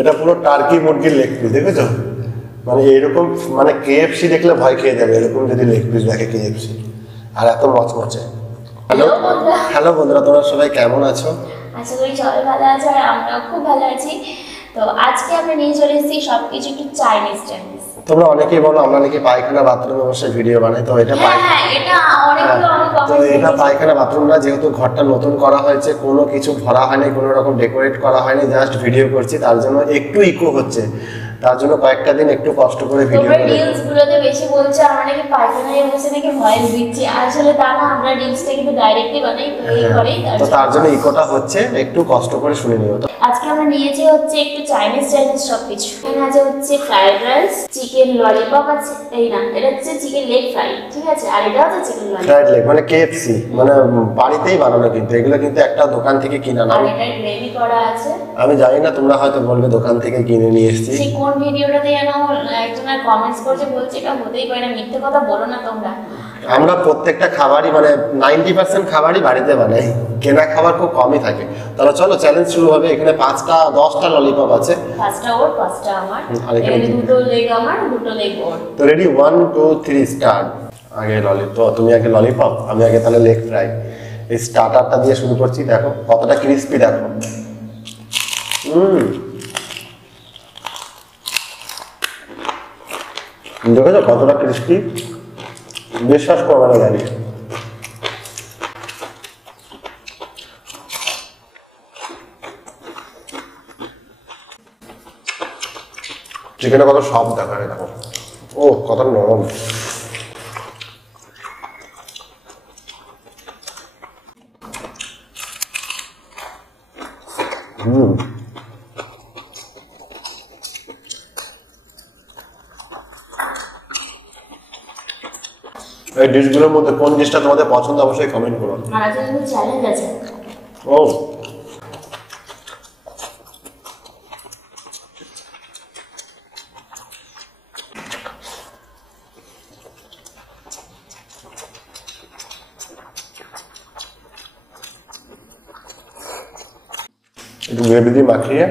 এটা পুরো টার্কি মুরগির লেগ পিস, দেখেছো? মানে এরকম, মানে কেএফসি দেখলে ভয় খেয়ে যাবে এরকম যদি লেগ পিস দেখে কেএফসি, আর এত মচমচে। হ্যালো হ্যালো বন্ধুরা, তোমরা সবাই কেমন আছো? আশা করি সবাই ভালো আছে, আর আমরাও খুব ভালো আছি। তো আজকে আমরা নিয়ে চলে এসেছি সবকিছু একটু চাইনিজ। তোমরা অনেকেই বলো আমরা নাকি পায়খানা বাথরুমে বসে ভিডিও বানাই, তো এটা এটা পায়খানা বাথরুম না, যেহেতু ঘরটা নতুন করা হয়েছে, কোনো কিছু ভরা হয়নি, কোনো রকম ডেকোরেট করা হয়নি, জাস্ট ভিডিও করছি, তার জন্য একটু ইকো হচ্ছে, তার জন্য কয়েকটা দিন একটু কষ্ট করে ভিডিও করি। রিলস গুলোতে বেশি বলছে আমরা নাকি পায়খানায় বসে নাকি ভয়েস দিচ্ছি, আসলে তা না, আমরা রিলসটা কিন্তু ডাইরেক্টলি বানাই, তো তার জন্য ইকোটা হচ্ছে, একটু কষ্ট করে শুনে নিও। তো আজকে আমরা নিয়েছি হচ্ছে একটু চাইনিজ সবকিছু। এখানে আছে হচ্ছে ফ্রাইড রাইস, চিকেন ললিপপ আছে, এই না এটা হচ্ছে চিকেন লেগ ফ্রাই, ঠিক আছে, আর এটা হচ্ছে চিকেন ললিপপ ফ্রাইড লেগ মানে কেএফসি, মানে বাড়িতেই বানানো, কিন্তু এগুলো কিন্তু একটা দোকান থেকে কিনা না, আর এটা গ্রেভি করা আছে। আমি জানি না, তোমরা হয়তো বলবে দোকান থেকে কিনে নিয়ে এসেছি। সেই কোন ভিডিওটাতে যেন একজনের কমেন্টস করছে, বলছে এটা হতেই পারে না, মিথ্যে কথা বলো না তোমরা। আমরা প্রত্যেকটা খাবারই মানে 90% খাবারই বাড়িতে বানাই, কেনা খাবার খুব কমই থাকে। তাহলে চলো চ্যালেঞ্জ শুরু হবে। এখানে 5টা 10টা ললিপপ আছে, 5টা ওর 5টা আমার, এখানে দুটো লেগ আমার, দুটো লেগ ওর। তো রেডি 1 2 3 স্টার্ট। আগে ললিপপ, তুমি আগে ললিপপ, আমি আগে তাহলে লেগ ফ্রাই। এই স্টার্টারটা দিয়ে শুরু করছি, দেখো কতটা ক্রিস্পি, দেখো। দেখেছো কতটা ক্রিস্পি, বিশ্বাস করবে না জানি। চিকেনে কত সব দেখা যায়, দেখো। ও কত নরম। এই ডিশগুলোর মধ্যে কোন ডিশটা তোমাদের পছন্দ অবশ্যই কমেন্ট করো। আর আজকে কিন্তু চ্যালেঞ্জ আছে। ও একটু গ্রেভি দিয়ে মাখিয়ে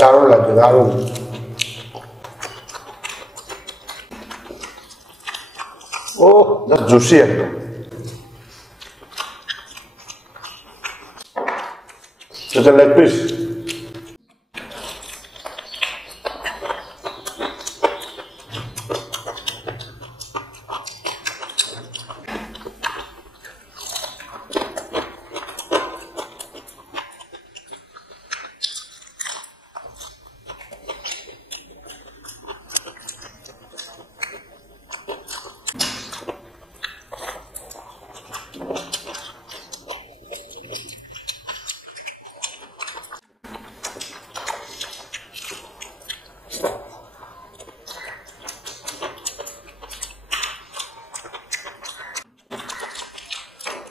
দারুণ লাগছে, দারুণ। ও জাস্ট জুসি একদম। চিকেন লেগ পিস,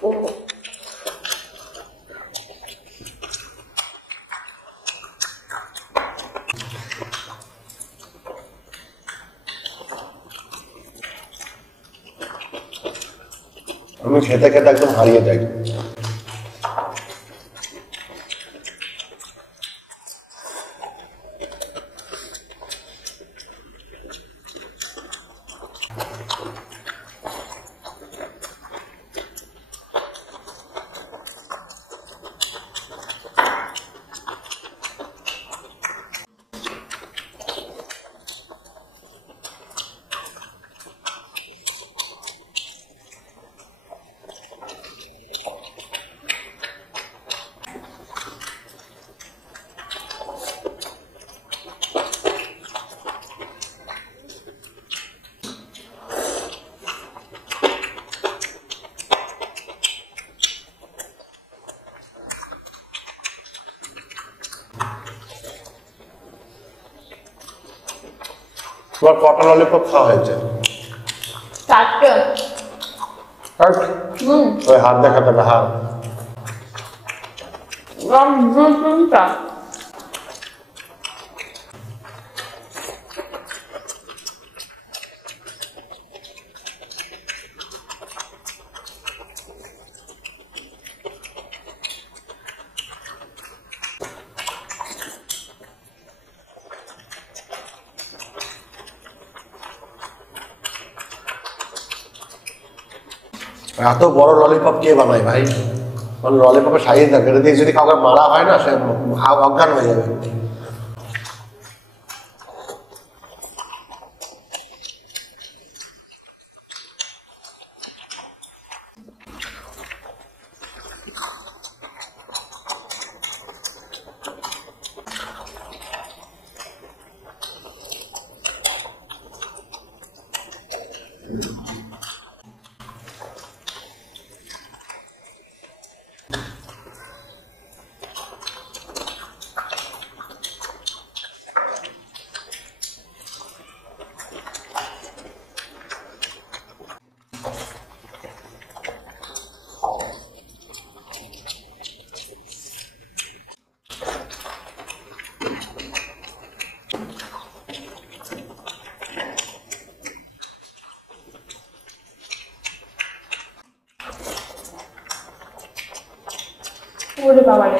ও আমি খেতে খেতে একদম হারিয়ে যাই। তোমার কটা ললিপপ খাওয়া হয়েছে? 4টে। ওই হাত দেখাতে হবে, হাত। তিনটা। এত বড় ললিপপ কে বানায় ভাই? মানে ললিপপের সাইজ দেখে, এটা দিয়ে যদি কাউকে মারা হয় না, সে অজ্ঞান হয়ে যাবে। ওরে বাবা রে।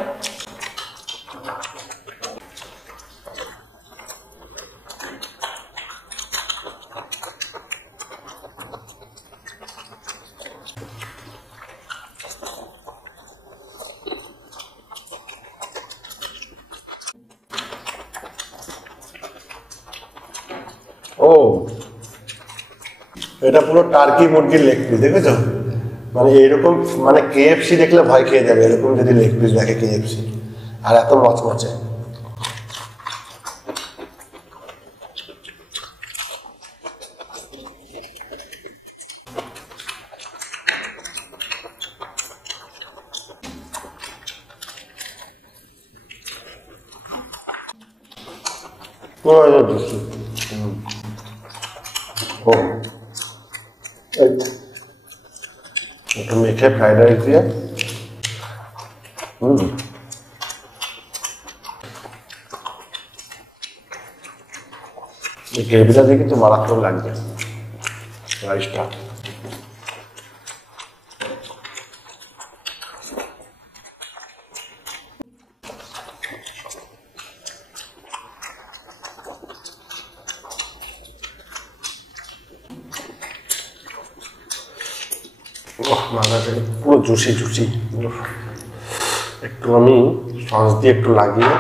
ও, এটা পুরো টার্কি মুরগির লেগ পিস, দেখেছো? মানে এরকম, মানে কেএফসি দেখলে ভয় খেয়ে যাবে এরকম যদি লেগ পিস দেখে কেএফসি, আর এত মচমচে। একটু মেখে ফ্রাইড রাইস দিয়ে, গ্রেভিটা দিয়ে কিন্তু মারাত্মক লাগবে রাইসটা। মাথাটা পুরো জুসি জুসি। একটু আমি সস দিয়ে একটু লাগিয়ে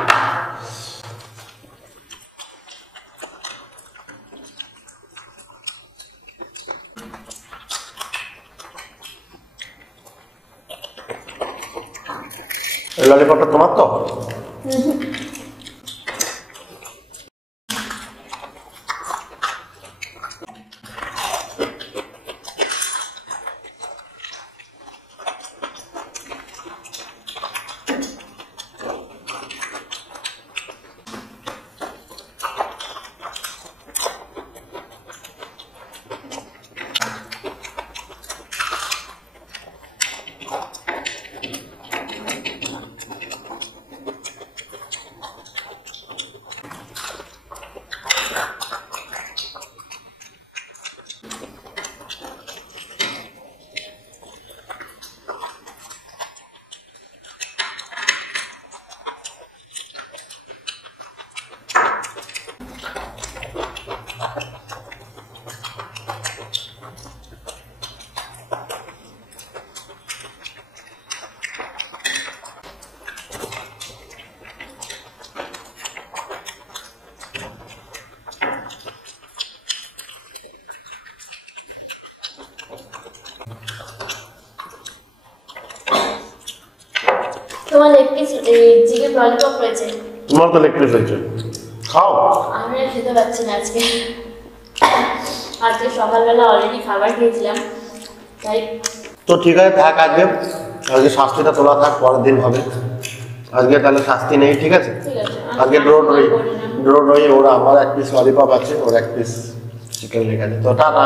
ললিপপটা তোমার তো? তোমার লেগ পিস চিকেন ললিপপ রয়েছে। তোমার তো লেগ পিস হয়েছে, খাও। আমি আর খেতে পারছি না আজকে। আজকে সকালবেলা অলরেডি খাবার খেয়েছিলাম, তাই। তো ঠিক আছে, থাক আজকে, আজকে শাস্তিটা তোলা থাক, পরের দিন হবে। আজকে তাহলে শাস্তি নেই, ঠিক আছে? ঠিক আছে। আজকে ড্রো রই, ওরা আমার এক পিস ললিপপ আছে, ওর এক পিস চিকেন লেগ আছে। তো টাটা।